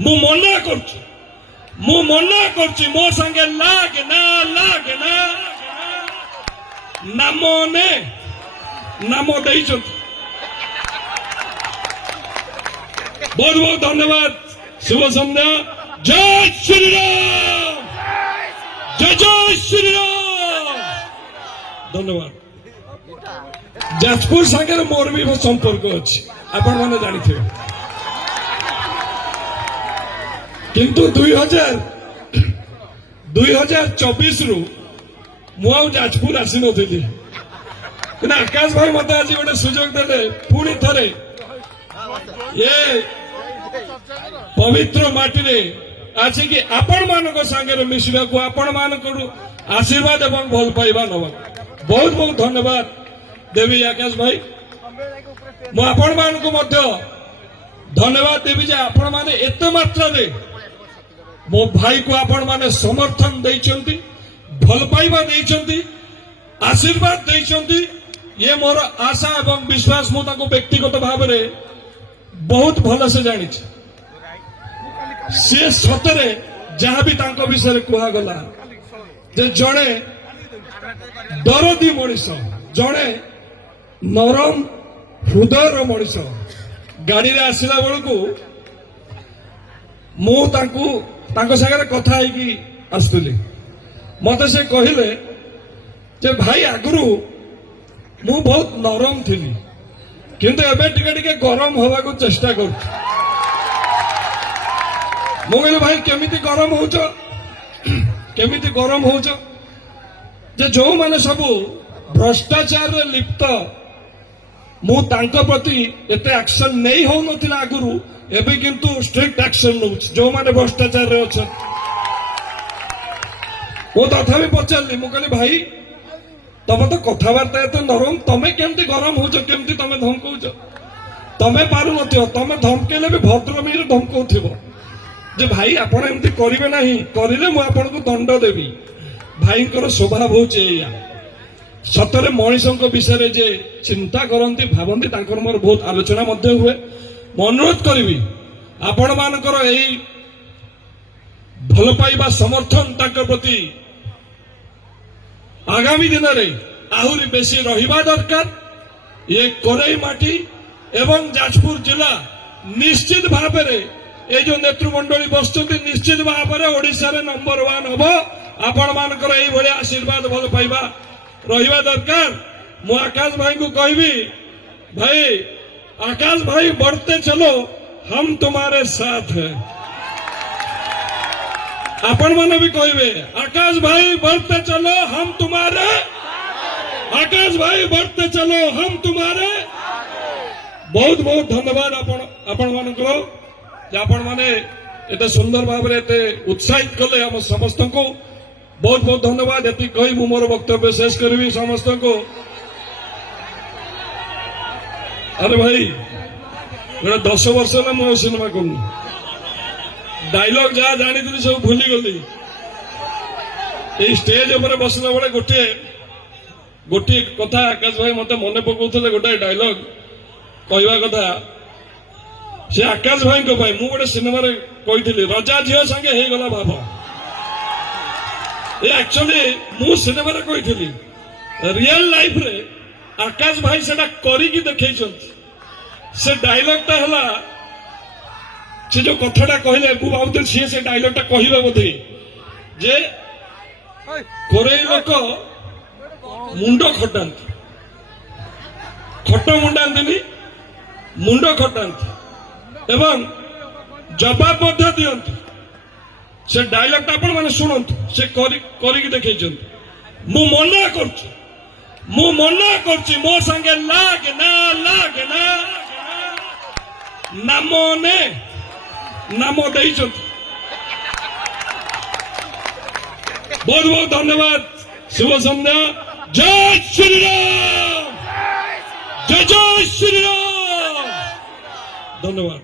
मु मना करछि मो संगे लाग ना नाम ने नाम देइछन। बहुत बहुत धन्यवाद। शुभ संध्या। जय श्री राम। जय श्री राम। धन्यवाद। जाजपुर सागर मोर भी संपर्क अच्छी आपण मैंने जानी थे किंतु 2024 रु मु जाजपुर आसी नी आकाश भाई मत आज गोटे सुजोग देले पुणी थरे ये पवित्र माटी रे आसिक आपण मान सागर मिशा को आपण मान आशीर्वाद एवं भल पाइबा नवा बहुत बहुत धन्यवाद देवी आकाश भाई। मु आपण मान को मध्य धन्यवाद देवी जे आपण माने एत मात्रा रे मो भाई को आपण माने समर्थन देइचंती भल पाइबा देइचंती आशीर्वाद देइचंती ये मोर आशा एवं विश्वास मु ताको व्यक्तिगत भाव रे बहुत भल से जानी से सतरे जहाँ भी तांको विषय कुहा गला जे जड़े दरदी मनीष जड़े नरम हृदय मनीष गाड़ी रे आसिला बेलू मु सागर कथा आसली मत से कहले जे भाई आगु मु बहुत नरम थी किंतु एबे टिके गरम हवा को चेष्टा कर कहली भाई केमिति गरम हो जो माने सब भ्रष्टाचार रे लिप्त मु तांको प्रति एते एक्शन नहीं हो नथिला आगुरु एबे किंतु स्ट्रिक्ट एक्शन नौ जो माने भ्रष्टाचार रे अछन वो तथापि पचारली मु कहली भाई तब तो कथबार्ता एते नरम तमे केमती गरम हो केमती तमे धमकौच तमे पारु नथियो तमे धमकेले भी भद्रमीर धमकौथिबो जे भाई आपण एमती करिवे नाही करिले मु आपण को दंड देबी भाई स्वभाव हूँ सतरे मनीषों विषय जे चिंता करती भावती मोर बहुत आलोचना हुए अनुरोध करी आपण मानकर भल पाइबा समर्थन प्रति आगामी दिन में आहरी बेसी रहिबा दरकार। ये कोरेई माटी एवं जाजपुर जिला निश्चित भाव में ये जो नेतृमंडली बसुँच निश्चित भाव में ओडिशा रे नंबर 1 हम आपण मानकर यही भाई आशीर्वाद भल पाइबा रहिबा दरकार। मु आकाश भाई को कहबी भाई आकाश भाई बढ़ते चलो हम तुम्हारे साथ हैं। आपण माने भी कहबे आकाश भाई बढ़ते चलो हम तुम्हारे आकाश भाई बढ़ते चलो हम तुम्हारे। बहुत बहुत धन्यवाद आपण मानकर आपण माने एते सुंदर भाव में एते उत्साहित कले हम समस्त को बहुत बहुत धन्यवाद। ये कही मु मोर वक्तव्य शेष करी समस्त को। अरे भाई गोटे 10 वर्ष है मुझे सिनेमा कर डायलॉग जहाँ जानी थी सब भूली गली। स्टेज उपर बसला बेले गोटे गोटे कथा आकाश भाई मत मन पकाउले गोटे डायलॉग कहवा कथा से आकाश भाई को मु गोटे सिनेमा कही रजा झील संगे हो गला भाव एक्चुअली मु सिनेमा कही रियल लाइफ रे आकाश भाई से देखई से डायलॉग टा हला से जो कथाटा कहले मु भावते सी से डायलॉग टा कहबे बोधे जे कोरेई लोक मुंड खटांती खट मुंडांती मुंड खटांती एवं जवाब दियंती से डायलॉग टा आपण माने सुनंतु से करी देखै मु मना करछि मो संगे लाग ना नाम ने नाम देइछन। बहुत बहुत धन्यवाद। शुभ संध्या। जय श्री राम। जय श्री राम। धन्यवाद।